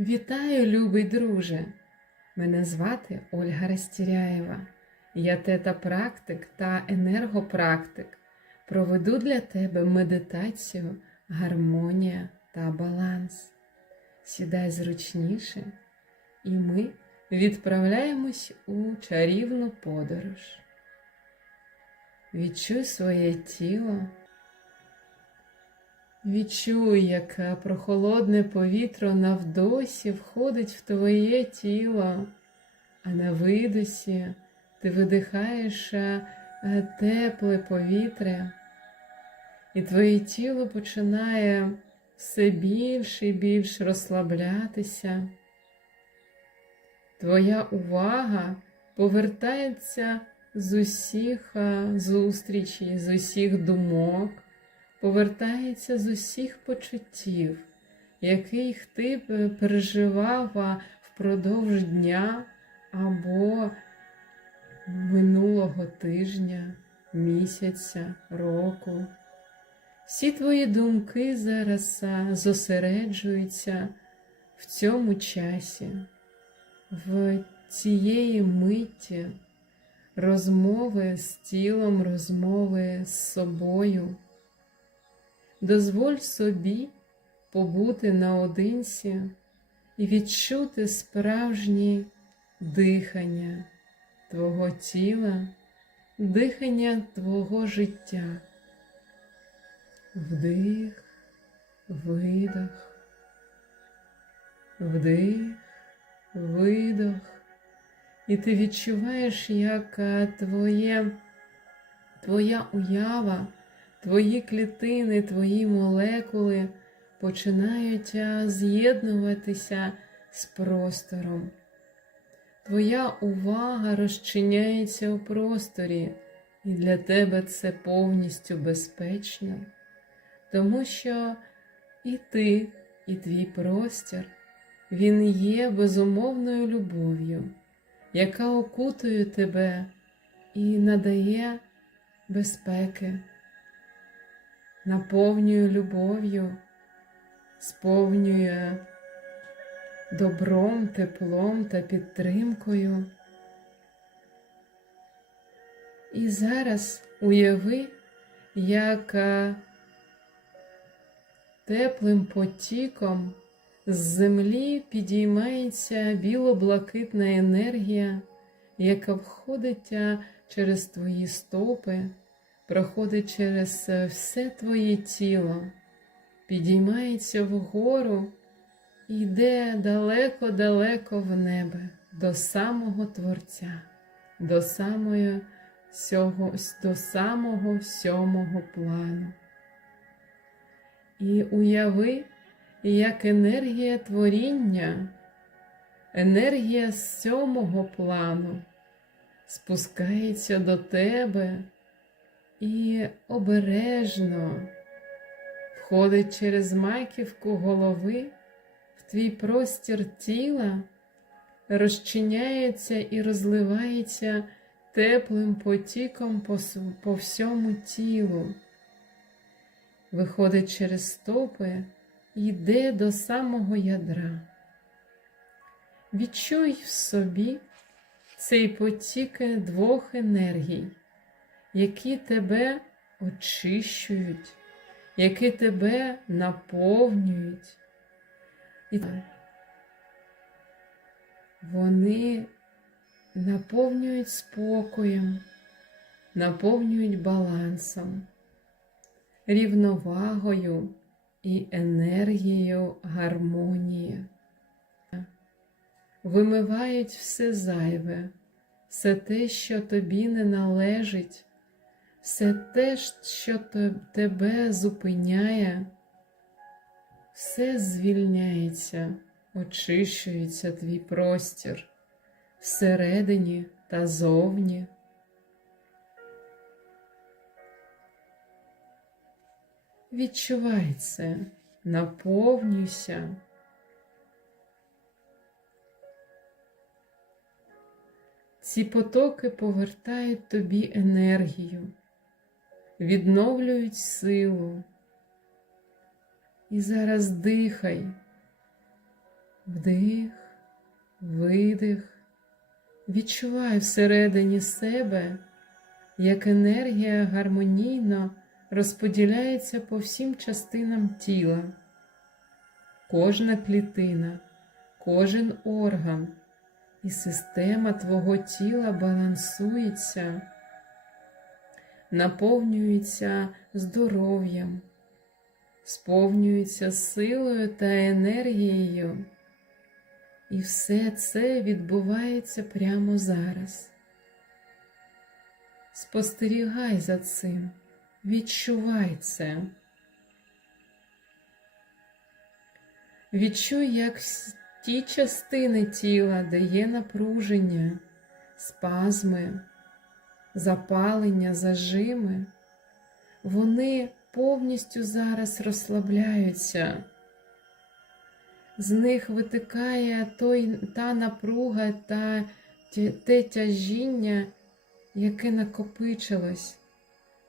Вітаю, любий друже! Мене звати Ольга Растіряєва. Я тета-практик та енергопрактик. Проведу для тебе медитацію, гармонія та баланс. Сідай зручніше, і ми відправляємось у чарівну подорож. Відчуй своє тіло. Відчуй, як прохолодне повітря навдосі входить в твоє тіло, а на видосі ти видихаєш е, тепле повітря, і твоє тіло починає все більше і більше розслаблятися. Твоя увага повертається з усіх е, зустрічей, з усіх думок повертається з усіх почуттів, яких ти переживав впродовж дня або минулого тижня, місяця, року. Всі твої думки зараз зосереджуються в цьому часі, в цієї миті розмови з тілом, розмови з собою. Дозволь собі побути наодинці і відчути справжнє дихання Твого тіла, дихання Твого життя. Вдих, видох, вдих, видох. І ти відчуваєш, як твоє, твоя уява. Твої клітини, твої молекули починають з'єднуватися з простором. Твоя увага розчиняється у просторі, і для тебе це повністю безпечно, тому що і ти, і твій простір, він є безумовною любов'ю, яка окутує тебе і надає безпеки наповнює любов'ю, сповнює добром, теплом та підтримкою. І зараз уяви, як теплим потіком з землі підіймається біло-блакитна енергія, яка входить через твої стопи проходить через е, все твоє тіло, підіймається вгору і йде далеко-далеко в небе, до самого Творця, до самого сього, до самого сьомого плану. І уяви, як енергія творіння, енергія сьомого плану спускається до тебе і обережно входить через маківку голови в твій простір тіла, розчиняється і розливається теплим потіком по, по всьому тілу, виходить через стопи і йде до самого ядра. Відчуй в собі цей потік двох енергій які тебе очищують, які тебе наповнюють. І вони наповнюють спокоєм, наповнюють балансом, рівновагою і енергією гармонії, вимивають все зайве, все те, що тобі не належить все те, що тебе зупиняє, все звільняється, очищується твій простір всередині та зовні. Відчувай це, наповнюйся. Ці потоки повертають тобі енергію відновлюють силу. І зараз дихай, Вдих, видих. Відчувай всередині себе, як енергія гармонійно розподіляється по всім частинам тіла. Кожна клітина, кожен орган і система твого тіла балансується, наповнюється здоров'ям, сповнюється силою та енергією. І все це відбувається прямо зараз. Спостерігай за цим, відчувай це. Відчуй, як ті частини тіла, де є напруження, спазми, запалення, зажими, вони повністю зараз розслабляються. З них витикає той, та напруга та те тяжіння, яке накопичилось.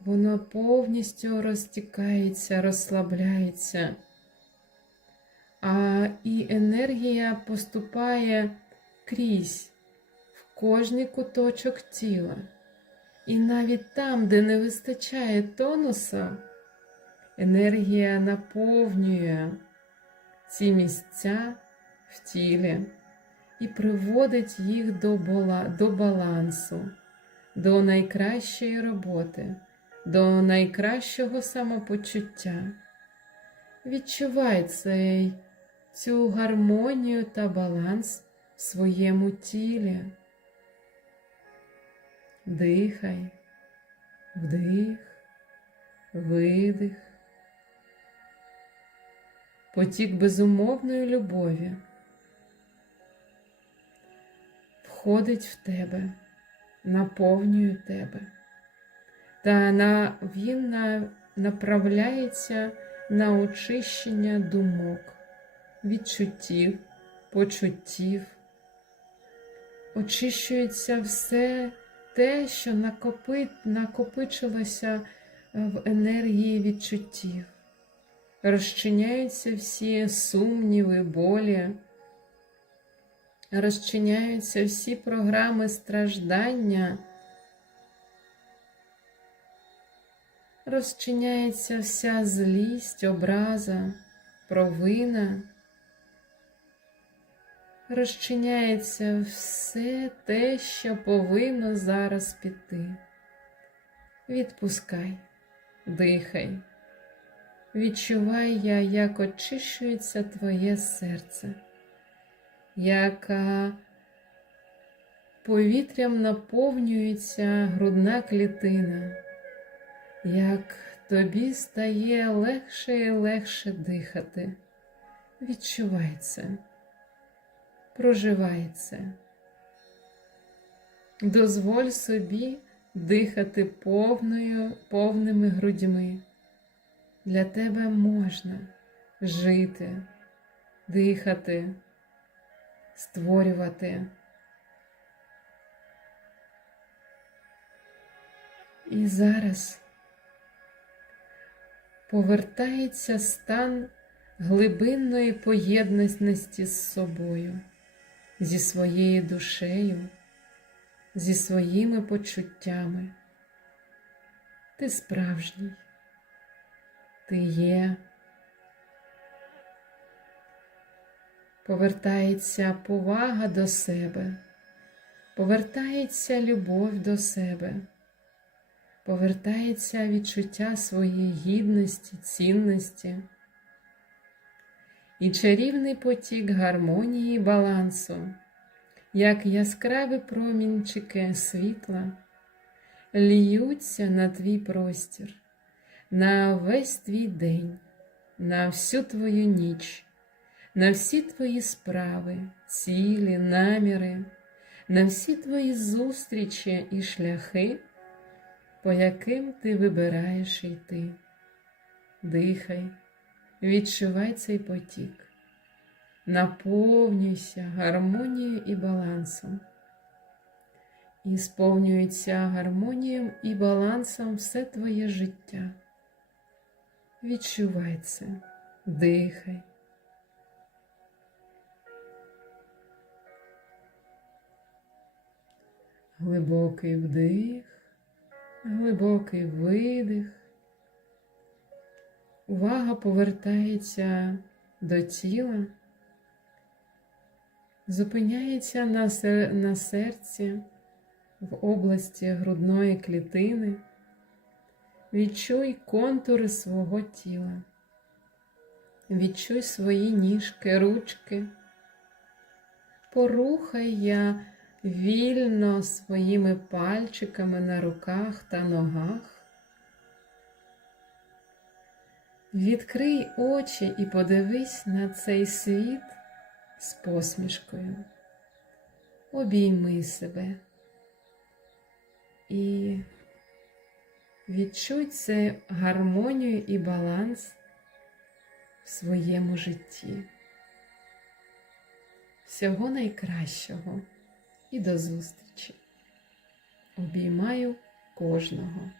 Воно повністю розтікається, розслабляється. А і енергія поступає крізь в кожний куточок тіла. І навіть там, де не вистачає тонуса, енергія наповнює ці місця в тілі і приводить їх до, бола, до балансу, до найкращої роботи, до найкращого самопочуття. Відчувай цей, цю гармонію та баланс в своєму тілі. Дихай, вдих, видих. Потік безумовної любові. Входить в тебе, наповнює тебе, та на, він на, направляється на очищення думок, відчуттів, почуттів. Очищується все те, що накопи, накопичилося в енергії відчуттів. Розчиняються всі сумніви, болі, розчиняються всі програми страждання, розчиняється вся злість, образа, провина, розчиняється все те, що повинно зараз піти. Відпускай, дихай. Відчувай я, як очищується твоє серце, як а, повітрям наповнюється грудна клітина, як тобі стає легше і легше дихати. Відчувай це, проживай це. Дозволь собі дихати повною, повними грудьми. Для тебе можна жити, дихати, створювати. І зараз повертається стан глибинної поєднаності з собою, зі своєю душею, зі своїми почуттями. Ти справжній. Ти є. Повертається повага до себе, повертається любов до себе, повертається відчуття своєї гідності, цінності і чарівний потік гармонії і балансу, як яскраві промінчики світла, ліються на твій простір на весь твій день, на всю твою ніч, на всі твої справи, цілі, наміри, на всі твої зустрічі і шляхи, по яким ти вибираєш йти. Дихай, відчувай цей потік, наповнюйся гармонією і балансом. І сповнюється гармонієм і балансом все твоє життя. Відчувай це, дихай. Глибокий вдих, глибокий видих. Увага повертається до тіла, зупиняється на, сер- на серці в області грудної клітини. Відчуй контури свого тіла. Відчуй свої ніжки, ручки. Порухай я вільно своїми пальчиками на руках та ногах. Відкрий очі і подивись на цей світ з посмішкою. Обійми себе і відчуй це гармонію і баланс в своєму житті. Всього найкращого і до зустрічі. Обіймаю кожного.